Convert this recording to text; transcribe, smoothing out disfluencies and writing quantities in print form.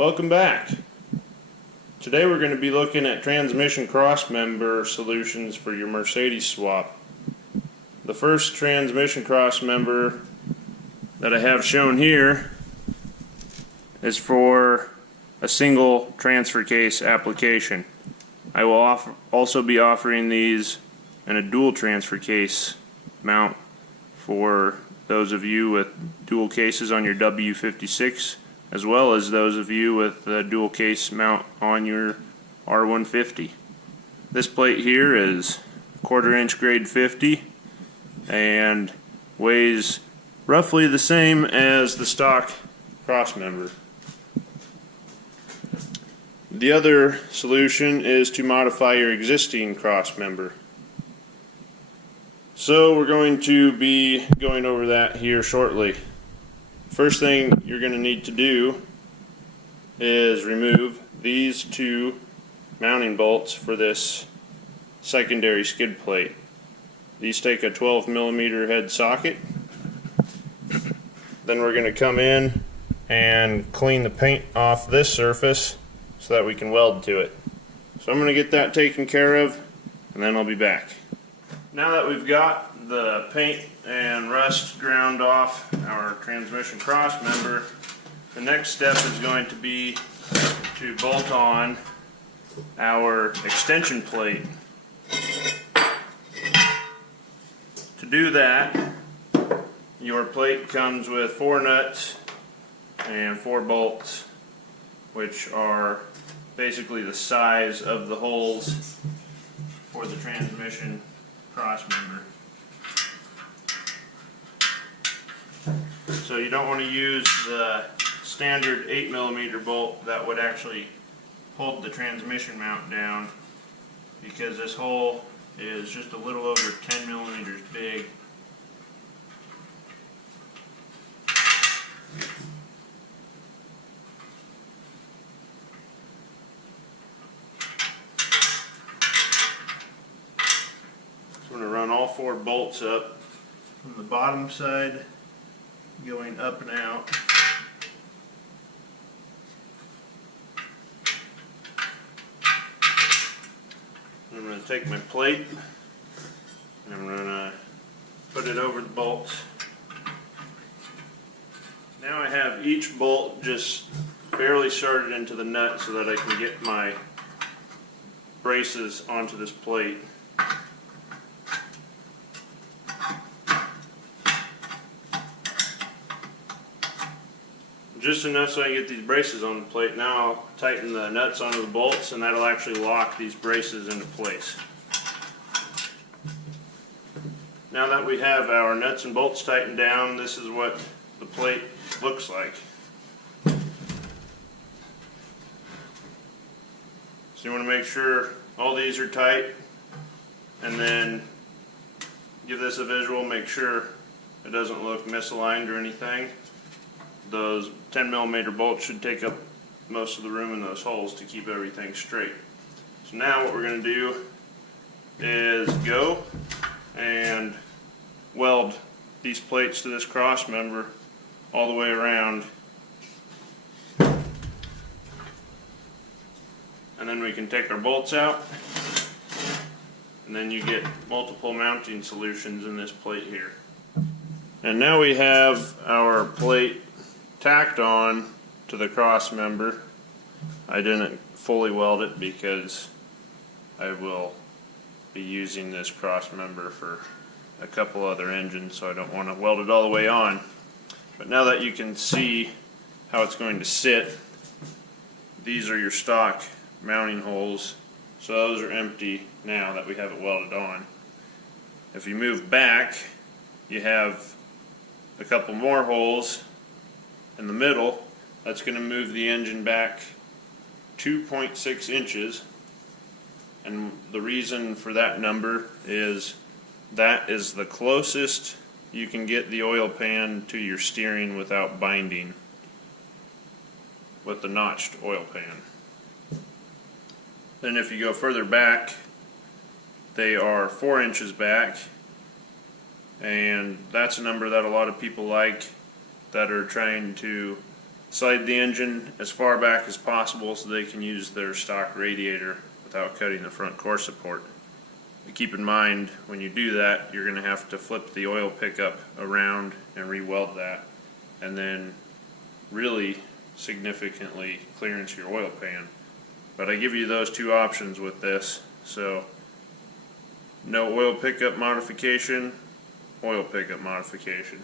Welcome back. Today we're going to be looking at transmission crossmember solutions for your Mercedes swap. The first transmission crossmember that I have shown here is for a single transfer case application. I will also be offering these in a dual transfer case mount for those of you with dual cases on your W56, as well as those of you with the dual case mount on your R150. This plate here is 1/4 inch grade 50 and weighs roughly the same as the stock crossmember. The other solution is to modify your existing crossmember. So we're going to be going over that here shortly. First thing you're going to need to do is remove these two mounting bolts for this secondary skid plate. These take a 12mm head socket. Then we're going to come in and clean the paint off this surface so that we can weld to it. So I'm going to get that taken care of and then I'll be back. Now that we've got the paint and rust ground off our transmission crossmember, the next step is going to be to bolt on our extension plate. To do that, your plate comes with 4 nuts and 4 bolts, which are basically the size of the holes for the transmission crossmember. So you don't want to use the standard 8mm bolt that would actually hold the transmission mount down, because this hole is just a little over 10mm big. So I'm going to run all 4 bolts up from the bottom side, going up and out. I'm going to take my plate and I'm going to put it over the bolts. Now I have each bolt just barely started into the nut so that I can get my braces onto this plate. Just enough so I can get these braces on the plate. Now I'll tighten the nuts onto the bolts and that'll actually lock these braces into place. Now that we have our nuts and bolts tightened down, this is what the plate looks like. So you want to make sure all these are tight and then give this a visual, make sure it doesn't look misaligned or anything. Those 10mm bolts should take up most of the room in those holes to keep everything straight. So now what we're going to do is go and weld these plates to this crossmember all the way around, and then we can take our bolts out, and then you get multiple mounting solutions in this plate here. And now we have our plate tacked on to the crossmember. I didn't fully weld it because I will be using this crossmember for a couple other engines, so I don't want to weld it all the way on. But now that you can see how it's going to sit, these are your stock mounting holes, so those are empty now that we have it welded on. If you move back, you have a couple more holes in the middle. That's going to move the engine back 2.6 inches, and the reason for that number is that is the closest you can get the oil pan to your steering without binding with the notched oil pan. Then if you go further back, they are 4 inches back, and that's a number that a lot of people like that are trying to slide the engine as far back as possible so they can use their stock radiator without cutting the front core support. But keep in mind, when you do that, you're going to have to flip the oil pickup around and re-weld that, and then really significantly clearance your oil pan. But I give you those two options with this, so no oil pickup modification, oil pickup modification.